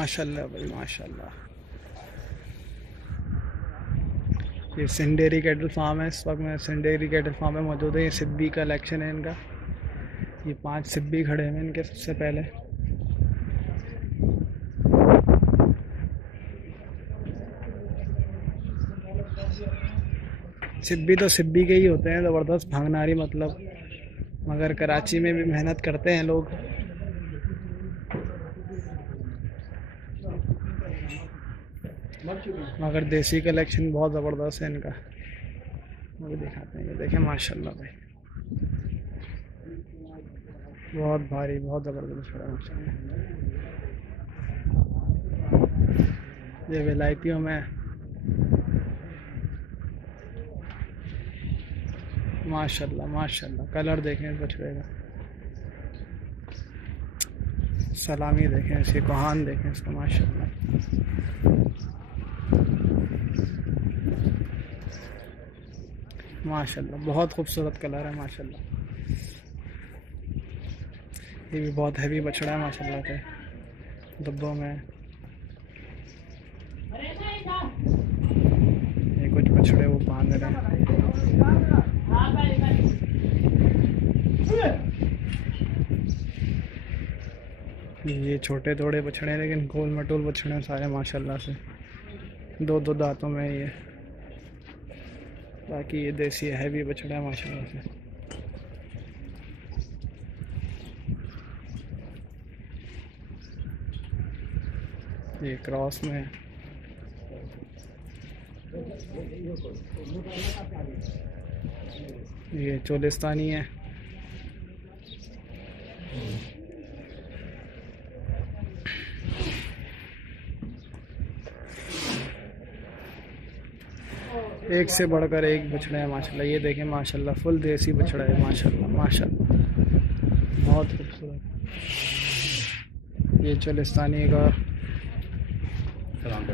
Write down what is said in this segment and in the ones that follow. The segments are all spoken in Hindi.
माशाल्लाह भाई माशाल्लाह। ये सिंध डेयरी कैटल फार्म है। इस वक्त मैं सिंध डेयरी कैटल फार्म में मौजूद है। ये सिब्बी का कलेक्शन है इनका। ये 5 सिब्बी खड़े हैं इनके सबसे पहले। सिब्बी तो सिब्बी के ही होते हैं, ज़बरदस्त भागनारी मतलब, मगर कराची में भी मेहनत करते हैं लोग। मगर देसी कलेक्शन बहुत ज़बरदस्त है इनका। वो दिखाते हैं, ये देखें माशाल्लाह भाई, बहुत भारी, बहुत ज़बरदस्त है माशाल्लाह। ये विलायतियों में माशाल्लाह माशाल्लाह। कलर देखें इस बछड़े का, सलामी देखें इसकी, कोहान देखें इसका माशाल्लाह। माशाल्लाह बहुत खूबसूरत कलर है माशाल्लाह। ये भी बहुत हैवी बछड़ा है माशाल्लाह से, डब्बों में। ये कुछ बछड़े वो बांध रहे हैं। ये छोटे थोड़े बछड़े हैं लेकिन गोल मटोल बछड़े हैं सारे माशाल्लाह से, 2-2 दांतों में ये। बाकी ये देसी हैवी बछड़ा है माशाल्लाह से। ये क्रॉस में ये चोलिस्तानी है। एक से बढ़कर एक बछड़ा है माशाल्लाह। ये देखें माशाल्लाह, फुल देसी बछड़ा है माशाल्लाह माशाल्लाह, बहुत खूबसूरत। ये चोलिस्तानी का।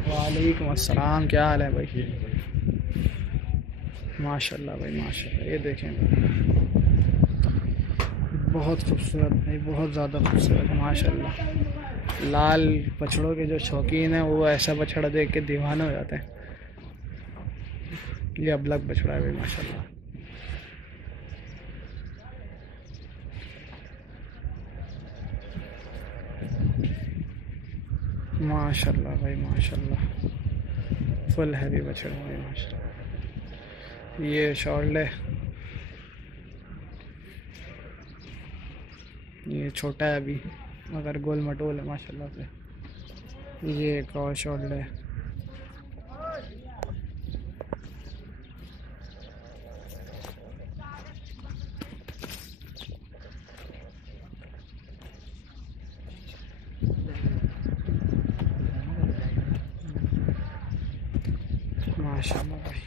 वालेकुम अस्सलाम, क्या हाल है भाई? माशाल्लाह भाई माशाल्लाह। ये देखें बहुत खूबसूरत भाई, बहुत ज़्यादा खूबसूरत माशाल्लाह। लाल बछड़ों के जो शौकीन हैं वो ऐसा बछड़ा देख के दीवाने हो जाते हैं। ये अबलग बछड़ा है भाई माशाल्लाह। माशाल्लाह भाई माशाल्लाह, फुल हैवी बछड़ा भाई माशाल्लाह। ये शॉर्ले, ये छोटा है अभी मगर गोल मटोल है माशाल्लाह से। ये एक और शॉर्ले, माशाल्लाह भाई।